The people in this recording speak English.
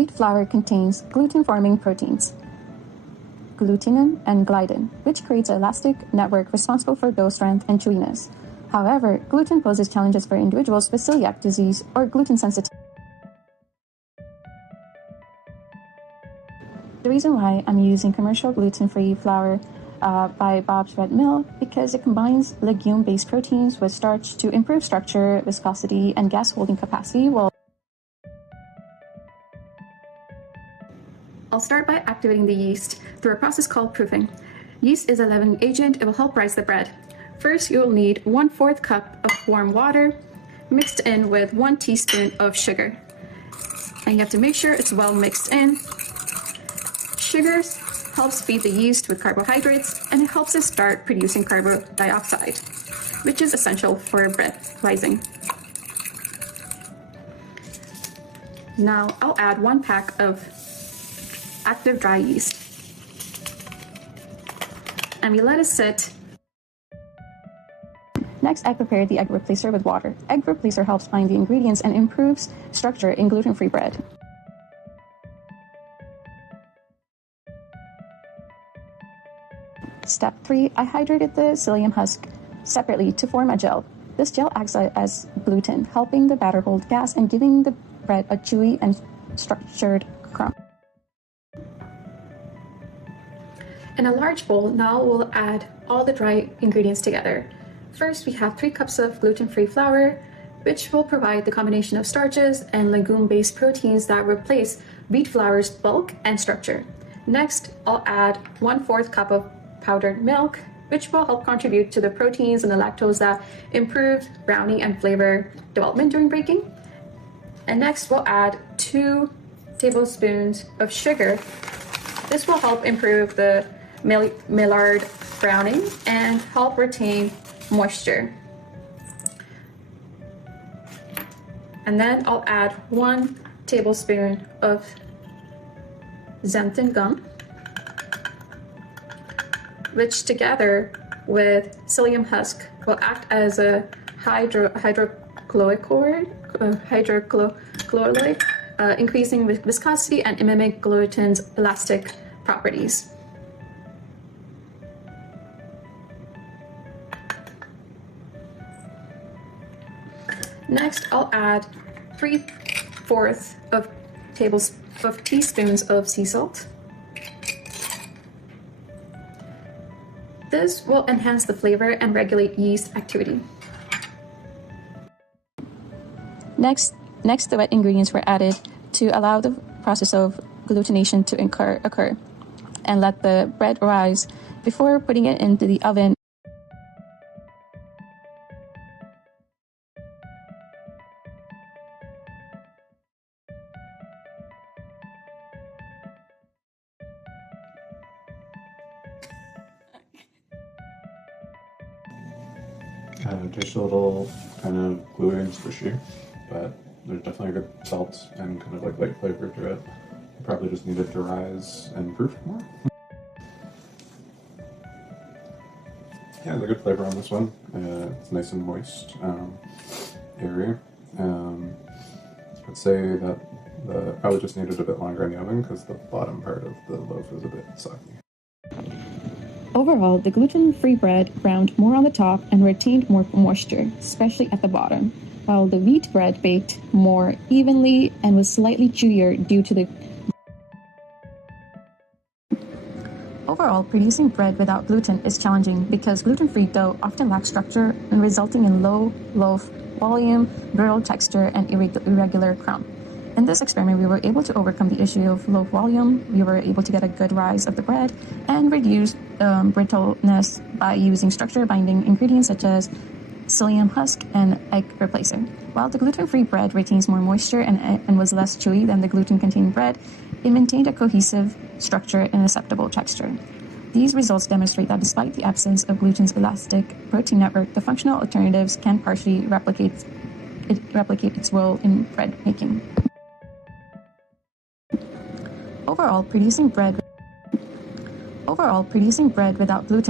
wheat flour contains gluten-forming proteins, glutenin and gliadin, which creates an elastic network responsible for dough strength and chewiness. However, gluten poses challenges for individuals with celiac disease or gluten sensitivity. The reason why I'm using commercial gluten-free flour by Bob's Red Mill because it combines legume-based proteins with starch to improve structure, viscosity, and gas holding capacity. I'll start by activating the yeast through a process called proofing. Yeast is a leavening agent. It will help rise the bread. First, you will need 1/4 cup of warm water mixed in with 1 teaspoon of sugar. And you have to make sure it's well mixed in. Sugar helps feed the yeast with carbohydrates, and it helps it start producing carbon dioxide, which is essential for bread rising. Now I'll add 1 pack of active dry yeast, and we let it sit. Next, I prepared the egg replacer with water. Egg replacer helps bind the ingredients and improves structure in gluten-free bread. Step 3, I hydrated the psyllium husk separately to form a gel. This gel acts as gluten, helping the batter hold gas and giving the bread a chewy and structured crumb. In a large bowl, now we'll add all the dry ingredients together. First, we have 3 cups of gluten-free flour, which will provide the combination of starches and legume-based proteins that replace wheat flour's bulk and structure. Next, I'll add 1/4 cup of powdered milk, which will help contribute to the proteins and the lactose that improve browning and flavor development during baking. And next, we'll add 2 tablespoons of sugar. This will help improve the Maillard browning and help retain moisture. And then I'll add 1 tablespoon of xanthan gum, which together with psyllium husk will act as a hydrochloric, increasing viscosity and mimic gluten's elastic properties. Next, I'll add 3/4 of teaspoons of sea salt. This will enhance the flavor and regulate yeast activity. Next, the wet ingredients were added to allow the process of glutination to occur and let the bread rise before putting it into the oven. Tastes a little kind of gluey and squishy, but there's definitely a good salt and kind of like light flavor to it. Probably just needed to rise and proof more. Yeah, there's a good flavor on this one. It's nice and moist, airy. I'd say that probably just needed a bit longer in the oven because the bottom part of the loaf is a bit soggy. Overall, the gluten-free bread browned more on the top and retained more moisture, especially at the bottom, while the wheat bread baked more evenly and was slightly chewier due to the... Overall, producing bread without gluten is challenging because gluten-free dough often lacks structure and resulting in low loaf volume, brittle texture, and irregular crumb. In this experiment, we were able to overcome the issue of low volume. We were able to get a good rise of the bread and reduce brittleness by using structure-binding ingredients such as psyllium husk and egg replacer. While the gluten-free bread retains more moisture and was less chewy than the gluten-containing bread, it maintained a cohesive structure and acceptable texture. These results demonstrate that despite the absence of gluten's elastic protein network, the functional alternatives can partially replicate its role in bread making. Overall, producing bread without gluten